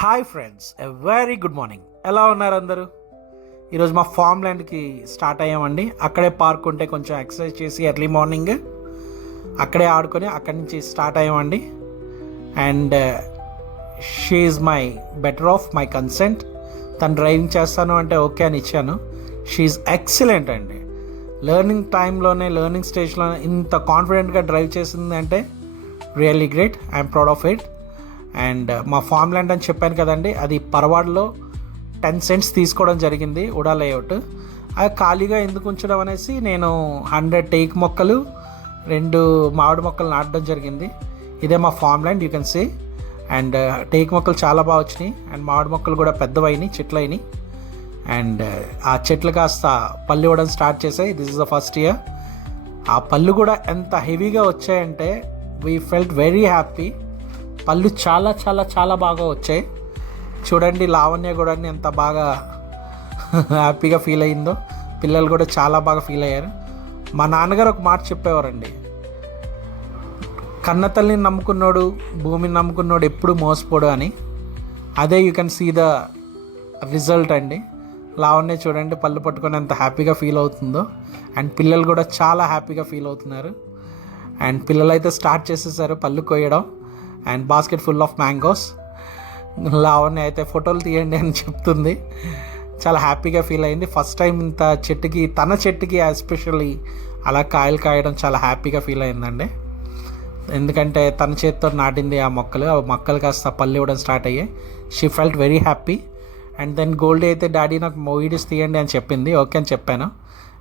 Hi friends, a very good morning. ఎలా ఉన్నారు అందరూ? ఈరోజు మా ఫామ్ ల్యాండ్కి స్టార్ట్ అయ్యామండి. అక్కడే పార్క్ ఉంటే కొంచెం ఎక్సర్సైజ్ చేసి ఎర్లీ మార్నింగ్ అక్కడే ఆడుకొని అక్కడి నుంచి స్టార్ట్ అయ్యామండి. And she is my better of my consent. తను డ్రైవింగ్ చేస్తాను అంటే ఓకే అని ఇచ్చాను. షీ ఈజ్ ఎక్సలెంట్ అండి. లెర్నింగ్ స్టేజ్లోనే ఇంత కాన్ఫిడెంట్గా డ్రైవ్ చేసింది అంటే really great. I'm proud of it. And మా ఫామ్ ల్యాండ్ అని చెప్పాను కదండి, అది పరవాడలో 10 cents తీసుకోవడం జరిగింది ఉడా లేఅవుట్. అది ఖాళీగా ఎందుకు ఉంచడం అనేసి నేను 100 టేక్ మొక్కలు 2 మామిడి మొక్కలు నాటడం జరిగింది. ఇదే మా farm land, you can see. And teak మొక్కలు చాలా బాగా వచ్చినాయి అండ్ మామిడి మొక్కలు కూడా పెద్దవైనాయి, చెట్లు అయినాయి. అండ్ ఆ చెట్లు కాస్త పళ్ళు ఇవ్వడం స్టార్ట్ చేసాయి. This is the first year. ఆ పళ్ళు కూడా ఎంత హెవీగా వచ్చాయంటే వీ ఫెల్ట్ వెరీ హ్యాపీ. పళ్ళు చాలా చాలా చాలా బాగా వచ్చాయి. చూడండి, లావణ్య కూడా ఎంత బాగా హ్యాపీగా ఫీల్ అయ్యిందో. పిల్లలు కూడా చాలా బాగా ఫీల్ అయ్యారు. మా నాన్నగారు ఒక మాట చెప్పేవారండి, కన్న తల్లిని నమ్ముకున్నాడు, భూమిని నమ్ముకున్నాడు ఎప్పుడు మోసపోడు అని. అదే you can see the result అండి. లావణ్య చూడండి పళ్ళు పట్టుకొని ఎంత హ్యాపీగా ఫీల్ అవుతుందో. అండ్ పిల్లలు కూడా చాలా హ్యాపీగా ఫీల్ అవుతున్నారు. అండ్ పిల్లలు అయితే స్టార్ట్ చేసేసారు పళ్ళు కొయ్యడం. And basket full of mangoes. Lavanya అయితే ఫోటోలు తీయండి అని చెప్తుంది. చాలా హ్యాపీగా ఫీల్ అయింది. ఫస్ట్ టైం ఇంత తన చెట్టుకి ఎస్పెషల్లీ అలా కాయలు కాయడం చాలా హ్యాపీగా ఫీల్ అయిందండి. ఎందుకంటే తన చేతితో నాటింది ఆ మొక్కలు కాస్త పళ్ళు ఇవ్వడం స్టార్ట్ అయ్యాయి. She felt very happy. And then Goldie అయితే డాడీ నాకు వీడియోస్ తీయండి అని చెప్పింది. ఓకే అని చెప్పాను.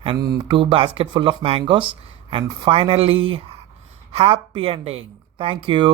And 2 basket full of mangoes. And finally, happy ending. Thank you.